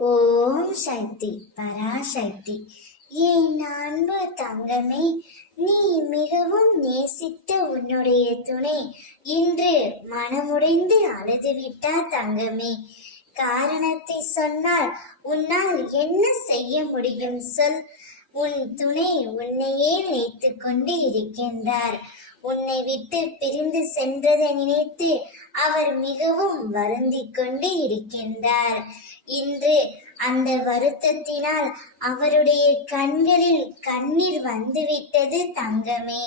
ஓம் சக்தி பராசக்தி. என் அன்பு தங்கமே, நீ மிகவும் நேசித்த உன்னுடைய துணை இன்று மனமுடைந்து அழுதுவிட்டார் தங்கமே. காரணத்தை சொன்னால் உன்னால் என்ன செய்ய முடியும் சொல். உன் துணை உன்னையே நினைத்து கொண்டு இருக்கின்றார். உன்னை விட்டு பிரிந்து சென்றதை நினைத்து அவர் மிகவும் வருந்திக் கொண்டு இருக்கின்றார். இன்று அந்த வருத்தத்தினால் அவருடைய கண்களில் கண்ணீர் வந்துவிட்டது தங்கமே.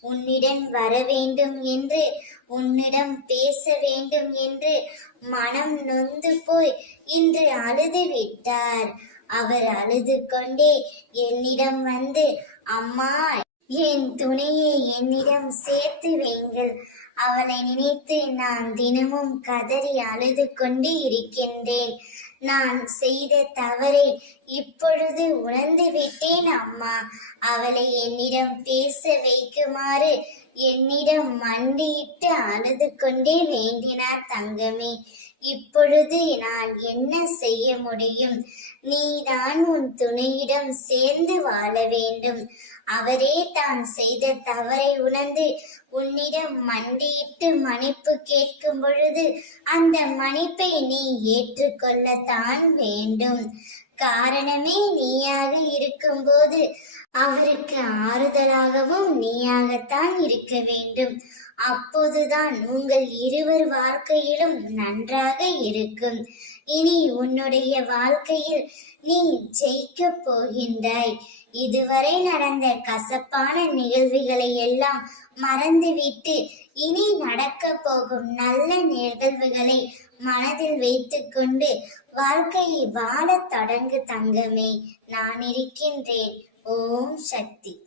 உன்னிடம் வர வேண்டும் என்று, உன்னிடம் பேச வேண்டும் என்று மனம் நொந்து போய் இன்று அழுது விட்டார். அவர் அழுது கொண்டே என்னிடம் வந்து, அம்மா, என் துணையை என்னிடம் சேர்த்து வைங்கள், அவளை நினைத்து நான் தினமும் கதறி அழுது கொண்டு இருக்கின்றேன். நான் செய்த தவறை இப்பொழுது உணர்ந்து விட்டேன் அம்மா. அவளை என்னிடம் பேச வைக்குமாறு என்னிடம் மண்டியிட்டு அழுது கொண்டே வேண்டினார் தங்கமே. இப்பொழுது நான் என்ன செய்ய முடியும்? நீதான் உன் துணையிடம் சேர்ந்து வாழ வேண்டும். அவரே தான் செய்த தவறை உணர்ந்து உன்னிடம் மண்டியிட்டு மன்னிப்பு கேட்கும் பொழுது அந்த மன்னிப்பை நீ ஏற்றுக்கொள்ளத்தான் வேண்டும். காரணமே நீயாக இருக்கும்போது அவருக்கு ஆறுதலாகவும் நீயாகத்தான் இருக்க வேண்டும். அப்போதுதான் உங்கள் இருவர் வாழ்க்கையிலும் நன்றாக இருக்கும். இனி உன்னுடைய வாழ்க்கையில் நீ ஜெயிக்க போகின்றாய். இதுவரை நடந்த கசப்பான நிகழ்வுகளை எல்லாம் மறந்துவிட்டு இனி நடக்க போகும் நல்ல நிகழ்வுகளை மனதில் வைத்துக்கொண்டு வாழ்க்கையை வாழத் தொடங்கு தங்கமே. நான் இருக்கின்றேன். ஓம் சக்தி.